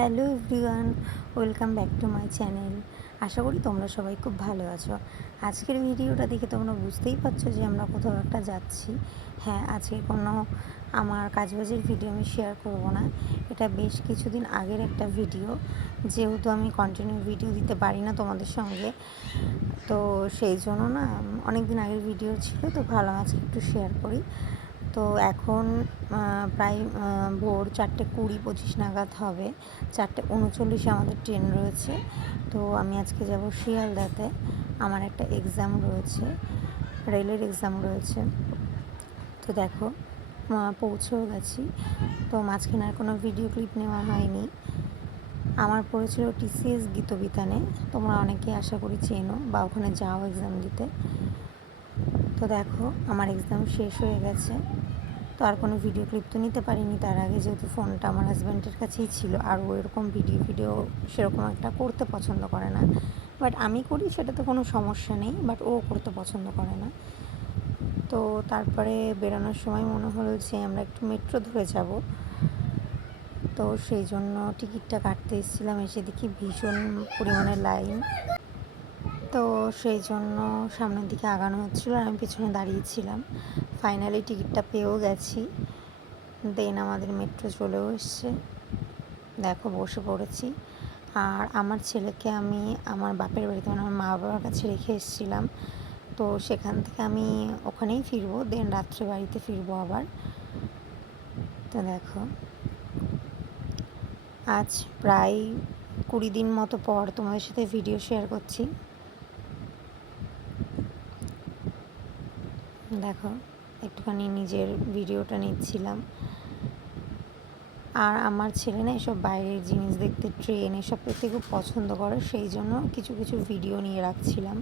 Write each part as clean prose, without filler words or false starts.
Hello everyone, welcome back to my channel. আশা করি তোমরা সবাই খুব ভালো আছো। আজকের ভিডিওটা দেখে তোমরা বুঝতেই পারছো যে আমরা কোথাও একটা যাচ্ছি। হ্যাঁ, আজকে কোনো আমার কাজবাজের ভিডিও আমি শেয়ার করব না। এটা বেশ কিছুদিন আগের একটা ভিডিও, যেহেতু আমি কন্টিনিউ ভিডিও দিতে পারি না তোমাদের সঙ্গে, তো সেই জন্য না অনেক দিন আগের ভিডিও ছিল, তো ভালো আজকে একটু শেয়ার করি। তো এখন প্রায় ভোর 4:20-25 নাগাদ হবে। 4:39 আমাদের ট্রেন রয়েছে। তো আমি আজকে যাব শিয়ালদাতে। আমার একটা এক্সাম রয়েছে, রেলের এক্সাম রয়েছে। তো দেখো পৌঁছেও গেছি। তো মাঝখানে আর কোনো ভিডিও ক্লিপ নেওয়া হয়নি। আমার পড়েছিল TCS গীতবিতানে, তোমরা অনেকেই আশা করি চেনো বা ওখানে যাও এক্সাম দিতে। তো দেখো আমার এক্সাম শেষ হয়ে গেছে। তো আর কোনো ভিডিও ক্লিপ তো নিতে পারিনি তার আগে, যেহেতু ফোনটা আমার হাজব্যান্ডের কাছেই ছিল, আর ও এরকম ভিডিও সেরকম একটা করতে পছন্দ করে না। বাট আমি করি, সেটাতে কোনো সমস্যা নেই, বাট ও করতে পছন্দ করে না। তো তারপরে বেরোনোর সময় মনে হলো যে আমরা একটু মেট্রো ধরে যাব। তো সেই জন্য টিকিটটা কাটতে এসেছিলাম, এসে দেখি ভীষণ পরিমাণে লাইন। তো সেই জন্য সামনের দিকে আগানো হচ্ছিলো আর আমি পেছনে দাঁড়িয়েছিলাম। ফাইনালি টিকিটটা পেয়েও গেছি। দেন আমাদের মেট্রো চলেও এসছে। দেখো বসে পড়েছি। আর আমার ছেলেকে আমি আমার বাপের বাড়িতে, মানে আমার মা বাবার কাছে রেখে এসেছিলাম। তো সেখান থেকে আমি ওখানেই ফিরবো, দেন রাত্রে বাড়িতে ফিরবো আবার। তো দেখো আজ প্রায় 20 দিন মতো পর তোমাদের সাথে ভিডিও শেয়ার করছি। দেখো একটুখানি নিজের ভিডিওটা নিচ্ছিলাম। আর আমার ছেলে না এসব বাইরের জিনিস দেখতে, ট্রেন এসব দেখতে খুব পছন্দ করে, সেই জন্য কিছু কিছু ভিডিও নিয়ে রাখছিলাম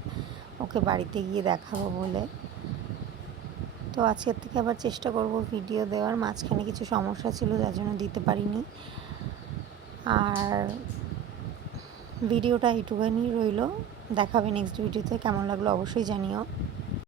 ওকে বাড়িতে গিয়ে দেখাবো বলে। তো আজকের থেকে আবার চেষ্টা করব ভিডিও দেওয়ার। মাঝখানে কিছু সমস্যা ছিল যার জন্য দিতে পারিনি। আর ভিডিওটা এইটুখানি রইল, দেখাবে নেক্সট ভিডিওতে। কেমন লাগলো অবশ্যই জানিও।